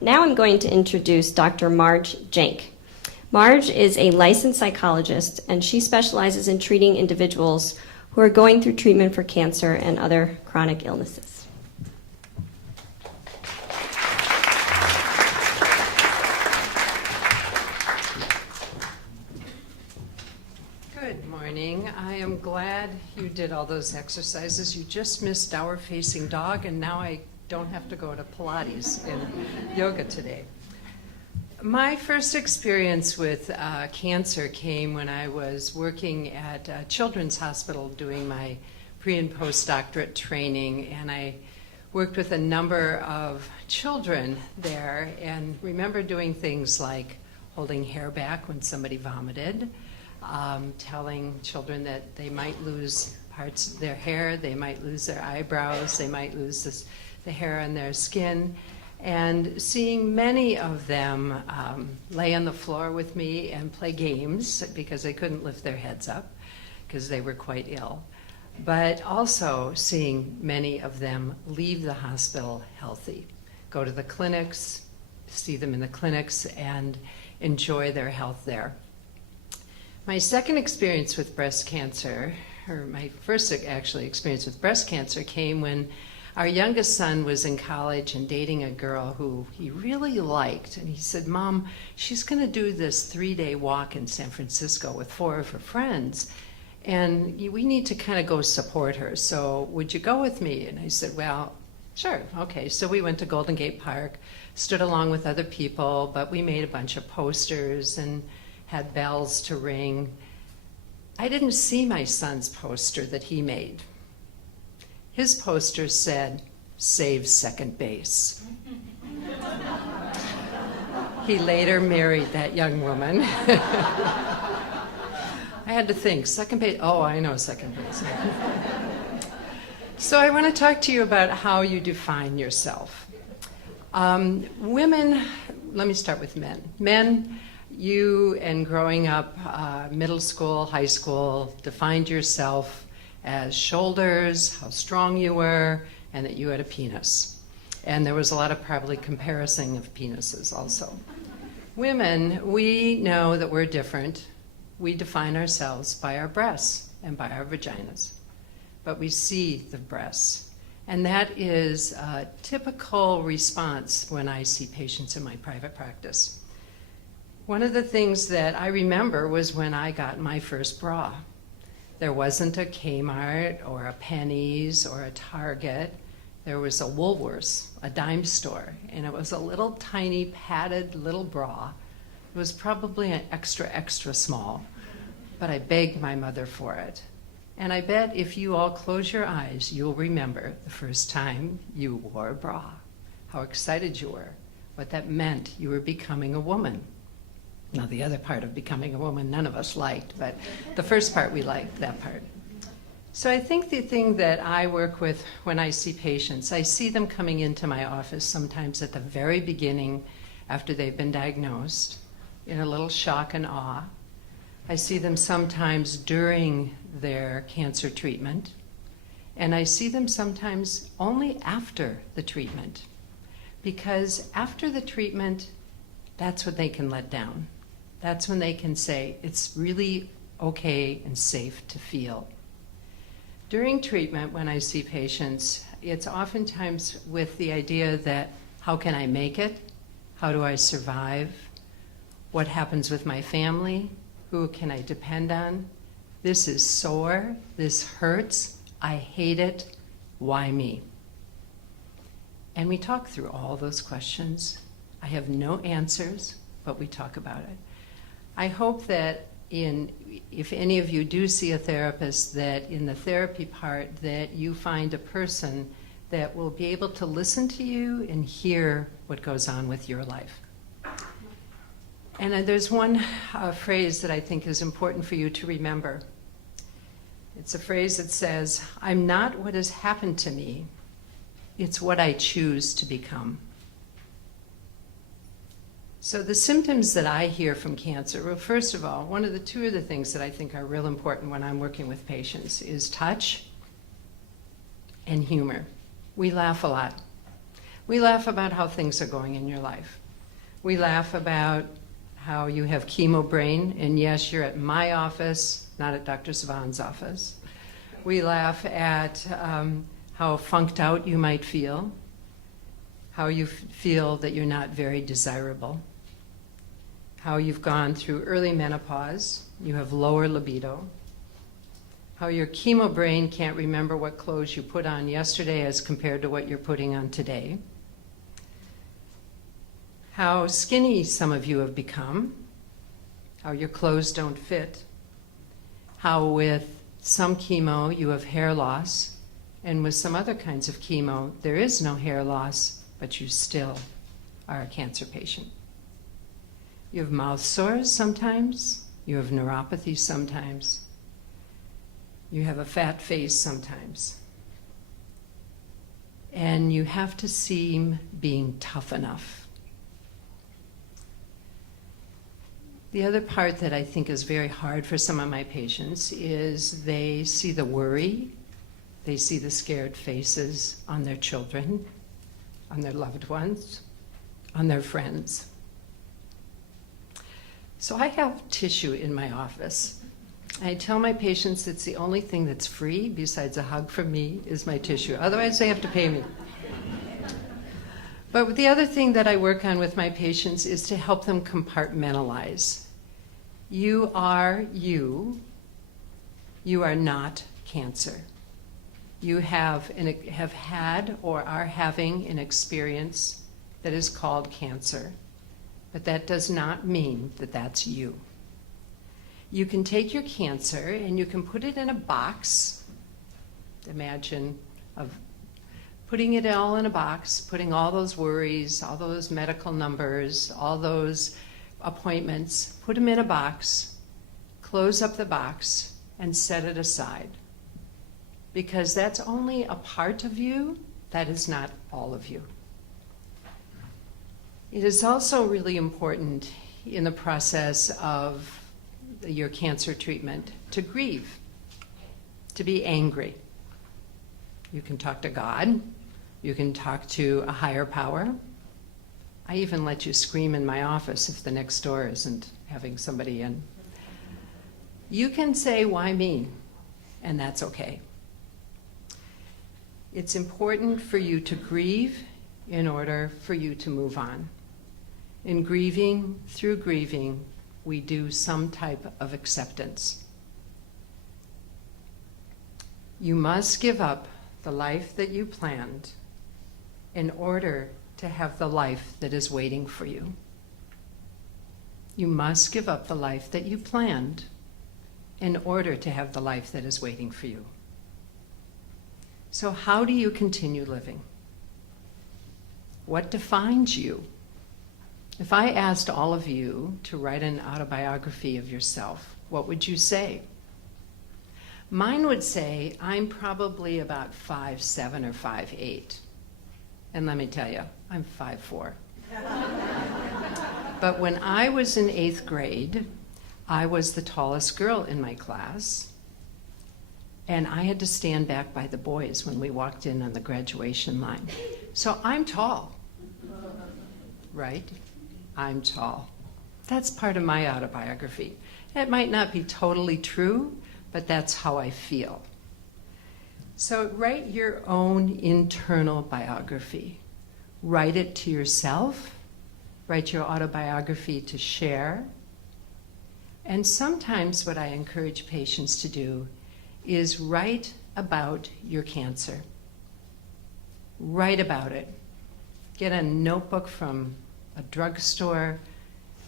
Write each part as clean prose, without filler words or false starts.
Now I'm going to introduce Dr. Marge Jank. Marge is a licensed psychologist, and she specializes in treating individuals who are going through treatment for cancer and other chronic illnesses. Good morning. I am glad you did all those exercises. You just missed our facing dog, and now I don't have to go to Pilates and yoga today. My first experience with cancer came when I was working at Children's Hospital doing my pre- and postdoctorate training, and I worked with a number of children there and remember doing things like holding hair back when somebody vomited, telling children that they might lose parts of their hair, they might lose their eyebrows, they might lose the hair on their skin, and seeing many of them lay on the floor with me and play games because they couldn't lift their heads up because they were quite ill. But also seeing many of them leave the hospital healthy, go to the clinics, see them in the clinics, and enjoy their health there. My second experience with breast cancer, or my first actually experience with breast cancer, came when our youngest son was in college and dating a girl who he really liked. And he said, "Mom, she's going to do this 3-day walk in San Francisco with 4 of her friends. And we need to kind of go support her. So would you go with me?" And I said, "Well, sure, okay." So we went to Golden Gate Park, stood along with other people, but we made a bunch of posters and had bells to ring. I didn't see my son's poster that he made. His poster said, "Save second base." He later married that young woman. I had to think, second base, oh, I know second base. So I want to talk to you about how you define yourself. Women, let me start with men. Men, you and growing up, middle school, high school, defined yourself as shoulders, how strong you were, and that you had a penis. And there was a lot of probably comparison of penises also. Women, we know that we're different. We define ourselves by our breasts and by our vaginas. But we see the breasts. And that is a typical response when I see patients in my private practice. One of the things that I remember was when I got my first bra. There wasn't a Kmart or a Penny's or a Target. There was a Woolworth's, a dime store, and it was a little tiny padded little bra. It was probably an extra small, but I begged my mother for it. And I bet if you all close your eyes, you'll remember the first time you wore a bra, how excited you were, what that meant you were becoming a woman. Now, the other part of becoming a woman, none of us liked, but the first part we liked, that part. So I think the thing that I work with when I see patients, I see them coming into my office sometimes at the very beginning after they've been diagnosed, in a little shock and awe. I see them sometimes during their cancer treatment, and I see them sometimes only after the treatment, because after the treatment, that's when they can let down. That's when they can say, it's really okay and safe to feel. During treatment, when I see patients, it's oftentimes with the idea that, how can I make it? How do I survive? What happens with my family? Who can I depend on? This is sore. This hurts. I hate it. Why me? And we talk through all those questions. I have no answers, but we talk about it. I hope that if any of you do see a therapist, that in the therapy part that you find a person that will be able to listen to you and hear what goes on with your life. And there's one phrase that I think is important for you to remember. It's a phrase that says, "I'm not what has happened to me, it's what I choose to become." So the symptoms that I hear from cancer, well, first of all, two of the things that I think are real important when I'm working with patients is touch and humor. We laugh a lot. We laugh about how things are going in your life. We laugh about how you have chemo brain, and yes, you're at my office, not at Dr. Savant's office. We laugh at how funked out you might feel, how you feel that you're not very desirable, how you've gone through early menopause, you have lower libido, how your chemo brain can't remember what clothes you put on yesterday as compared to what you're putting on today, how skinny some of you have become, how your clothes don't fit, how with some chemo you have hair loss, and with some other kinds of chemo there is no hair loss, but you still are a cancer patient. You have mouth sores sometimes, you have neuropathy sometimes, you have a fat face sometimes, and you have to seem being tough enough. The other part that I think is very hard for some of my patients is they see the worry, they see the scared faces on their children, on their loved ones, on their friends. So I have tissue in my office. I tell my patients it's the only thing that's free besides a hug from me is my tissue. Otherwise, they have to pay me. But the other thing that I work on with my patients is to help them compartmentalize. You are you. You are not cancer. You have had or are having an experience that is called cancer, but that does not mean that that's you. You can take your cancer and you can put it in a box. Imagine of putting it all in a box, putting all those worries, all those medical numbers, all those appointments, put them in a box, close up the box, and set it aside. Because that's only a part of you, that is not all of you. It is also really important in the process of your cancer treatment to grieve, to be angry. You can talk to God, you can talk to a higher power. I even let you scream in my office if the next door isn't having somebody in. You can say, why me? And that's okay. It's important for you to grieve in order for you to move on. In grieving, through grieving, we do some type of acceptance. You must give up the life that you planned in order to have the life that is waiting for you. You must give up the life that you planned in order to have the life that is waiting for you. So how do you continue living? What defines you? If I asked all of you to write an autobiography of yourself, what would you say? Mine would say, I'm probably about 5'7" or 5'8". And let me tell you, I'm 5'4". But when I was in 8th grade, I was the tallest girl in my class. And I had to stand back by the boys when we walked in on the graduation line. So I'm tall, right? I'm tall. That's part of my autobiography. It might not be totally true, but that's how I feel. So write your own internal biography. Write it to yourself. Write your autobiography to share. And sometimes what I encourage patients to do is write about your cancer. Write about it. Get a notebook from a drugstore,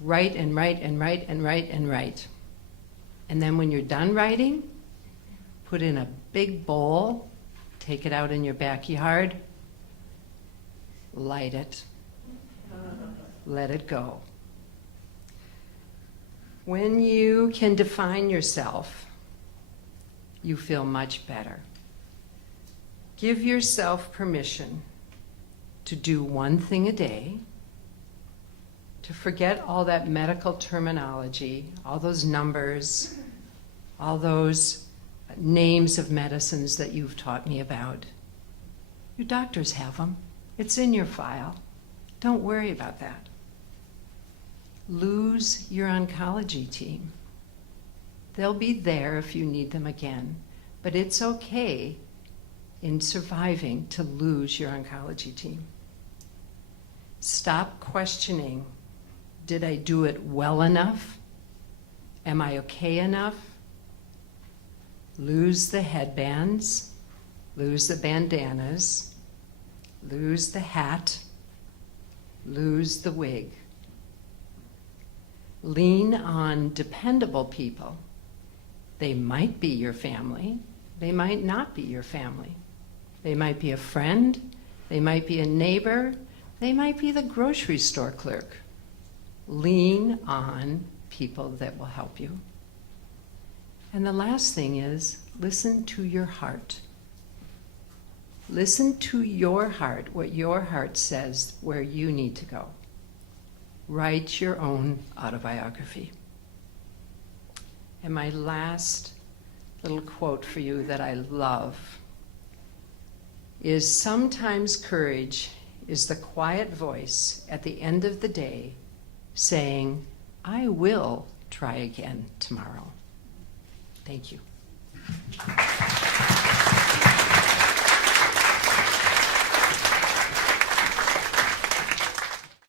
write and write and write and write and write. And then when you're done writing, put in a big bowl, take it out in your backyard, light it, let it go. When you can define yourself, you feel much better. Give yourself permission to do one thing a day, to forget all that medical terminology, all those numbers, all those names of medicines that you've taught me about. Your doctors have them. It's in your file. Don't worry about that. Lose your oncology team. They'll be there if you need them again, but it's okay in surviving to lose your oncology team. Stop questioning, did I do it well enough? Am I okay enough? Lose the headbands, lose the bandanas, lose the hat, lose the wig. Lean on dependable people. They might be your family, they might not be your family. They might be a friend, they might be a neighbor, they might be the grocery store clerk. Lean on people that will help you. And the last thing is, listen to your heart. Listen to your heart, what your heart says, where you need to go. Write your own autobiography. And my last little quote for you that I love is, sometimes courage is the quiet voice at the end of the day saying, I will try again tomorrow. Thank you.